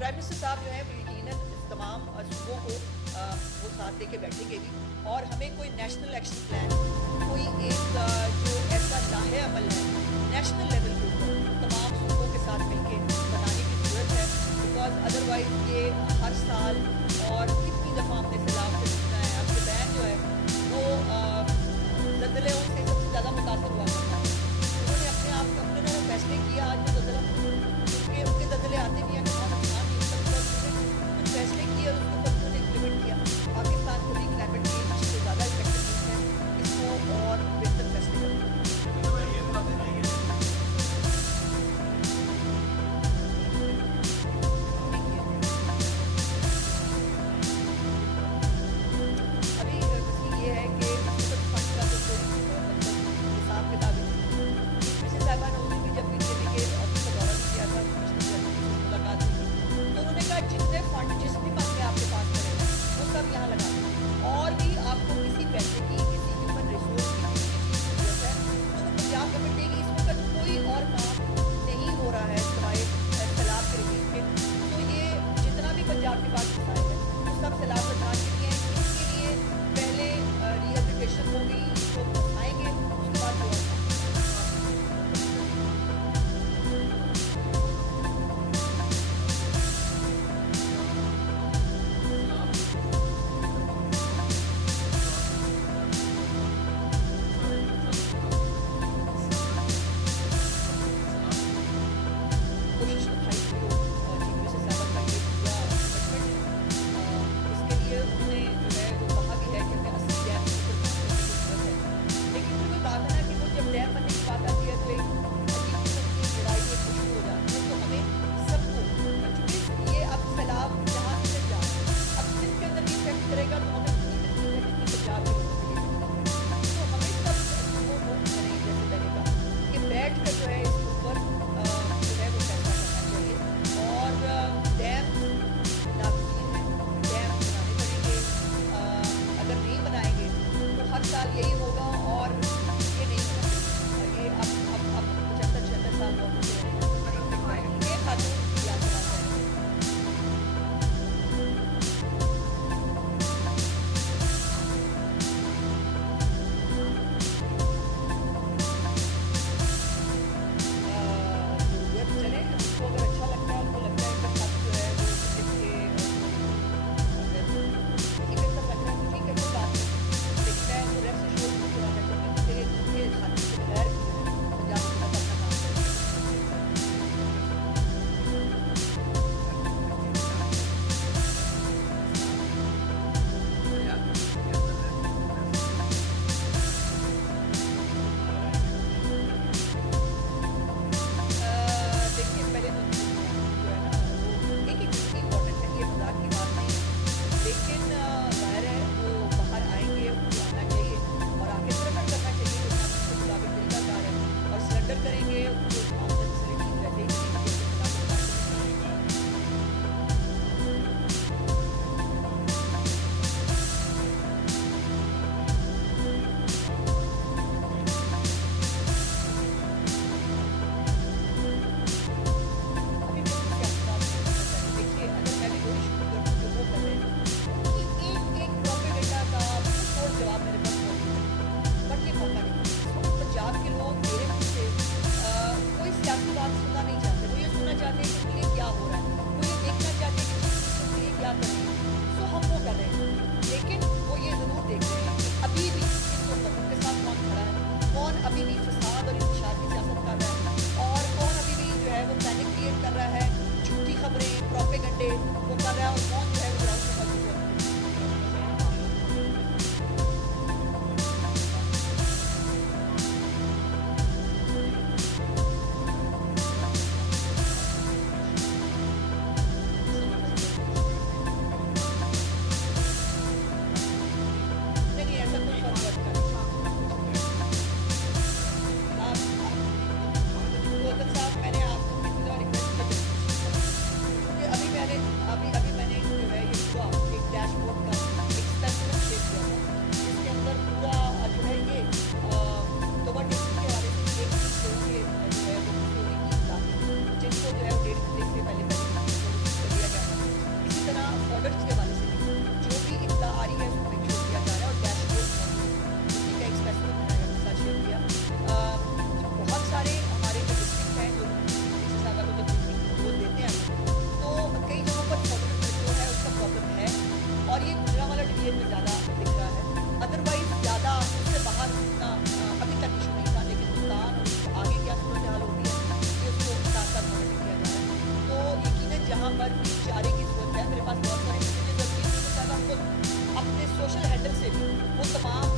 Prime minister साहब जो है वो यकीनन तमाम सूबों को वो साथ लेके बैठेंगे भी, और हमें कोई नेशनल एक्शन प्लान, कोई एक जो ऐसा लाहे-अमल है नेशनल लेवल के ऊपर तमाम सूबों के साथ मिलके बनाने की ज़रूरत है। बिकॉज़ अदरवाइज़ ये हर साल और कितनी दफ़ा हमने सैलाब से बचना है। आपके बहन जो है वो ज़लज़ले से सबसे ज़्यादा मुतासर हुआ करता है। उन्होंने अपने आप अपने फैसले किए, आज वो ज़लज़ला उनके ज़लज़ले आते भी हैं तो बहुत नुकसान नहीं होता, बिकॉज़ उन्होंने कुछ फैसले किए और उसको तब उन्होंने इम्प्लीमेंट किया। पाकिस्तान को भी क्लाइमेट चेंज से ज़्यादा इफेक्टिव है, इसको और बेहतर फैसले करने अभी बस ये है कि मुसीबत फंड का तो कोई हिसाब किताब ही नहीं। मिसेस साहिबा ने उस दिन भी जब भी देने के ऑफिस का दौरा भी किया था, पिछले मुलाकात इशारे की ज़रूरत है। मेरे पास बहुत सारे मैसेजेस अभी हैं, जिसके साथ आपको अपने सोशल हैंडल से भी वो तमाम